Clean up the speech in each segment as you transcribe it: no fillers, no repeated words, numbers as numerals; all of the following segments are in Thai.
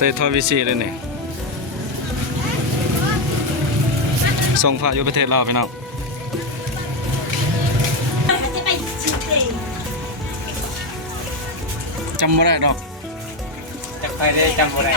ส่ทอวีซีเลยเนี่ยส่งพระอยู่ประเทศลาวพี่น้องจำไม่ได้ดอกจะไปได้จำบ่ได้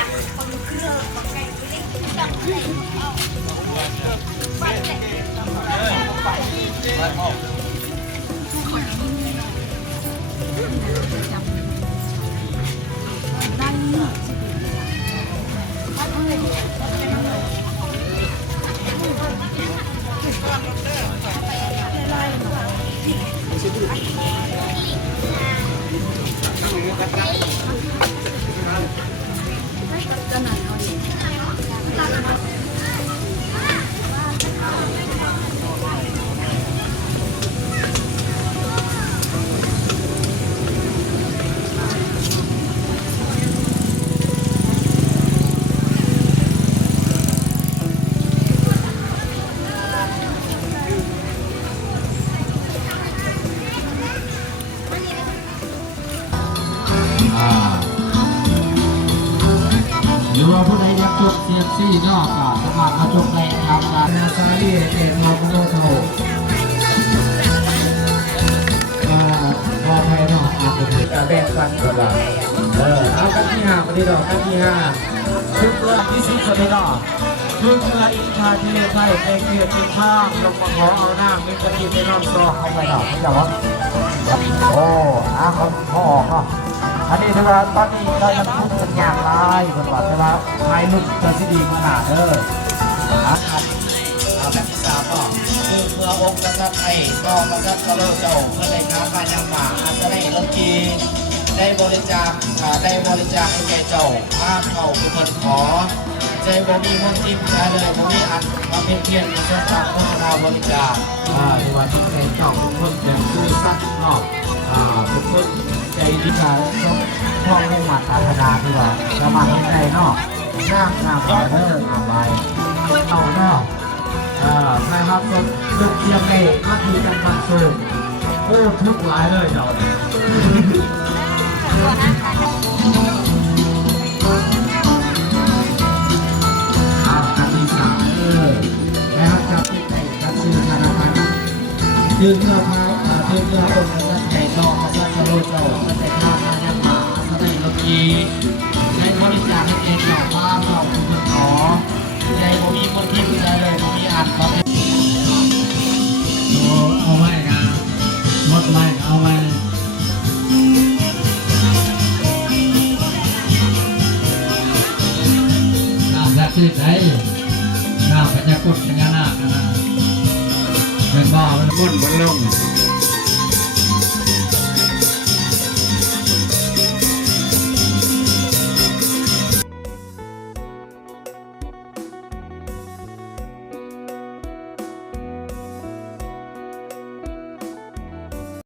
หรือว่าผู้ใดอยากจบเสียงซี่นอกก็สามารถมาจบได้ครับนาซาลีเอ็นเราพุทโธโธพอไปนอกอาจจะเป็นการแบ่งกันก็ได้เอากันที่5วันนี้ดอกกันที่5ชุดเรือที่10วันนี้ดอกชุดเรืออินทาที่ใส่ในเกียรติข้ามลงมาขอเอาหน้ามีกระดิ่งในน้องซอเข้าไปดอกเขาจะว่าโอ้เขาออกเนาะอันนี้ถือว่าตอนนี้เราจะพูดกันอย่างไรเป็นว่าแต่ว่าไม้ลุ่มจะสิดีขนาดนะครับแบบที่3ก็คือเมื่อองค์กษัตริย์ไทยก็กษัตริย์กระโดดเจ้าเมื่อได้งานบ้านยังหมาอาจจะได้รถกีได้บริจาคให้แก่เจ้าข้าเขาคือคนขอใจบ่มีมนทิพย์ใจเลยบ่มีอันมาเป็นเพียรเชื่อตามโฆษณาบริจาคที่ว่าที่ใจเจ้าเป็นคนอย่างซื่อสัตย์นอกเป็นคนใจดีการท่องให้หมัดอาธนาคือว่าสมาธิใจนอกหน้าไปเด้อหน้าไปเอานอกนะครับสุดเทียมเลยมาทีกันมาสูงโอ้ทุกหลายเลยเดี๋ยวการมีสามนะครับจับใจกับสื่อธนาคารดึงเรือพายดึงเรือองค์พระไทยนอกพระสัตโลเจ้าพระใจข้าพระยามาพระใจโลกีได้บริจาคให้เองหล่อมาเผ่าคุณขอใจบ่มีคนที่ไม่ได้เลยบ่มีอันเขาเอาไว้กันหมดไว้เอาไว้น้ำศักดิ์สิทธิ์ไหนน้ำพญากดพญานาคนะเป็นบ่อมันบุญบนลง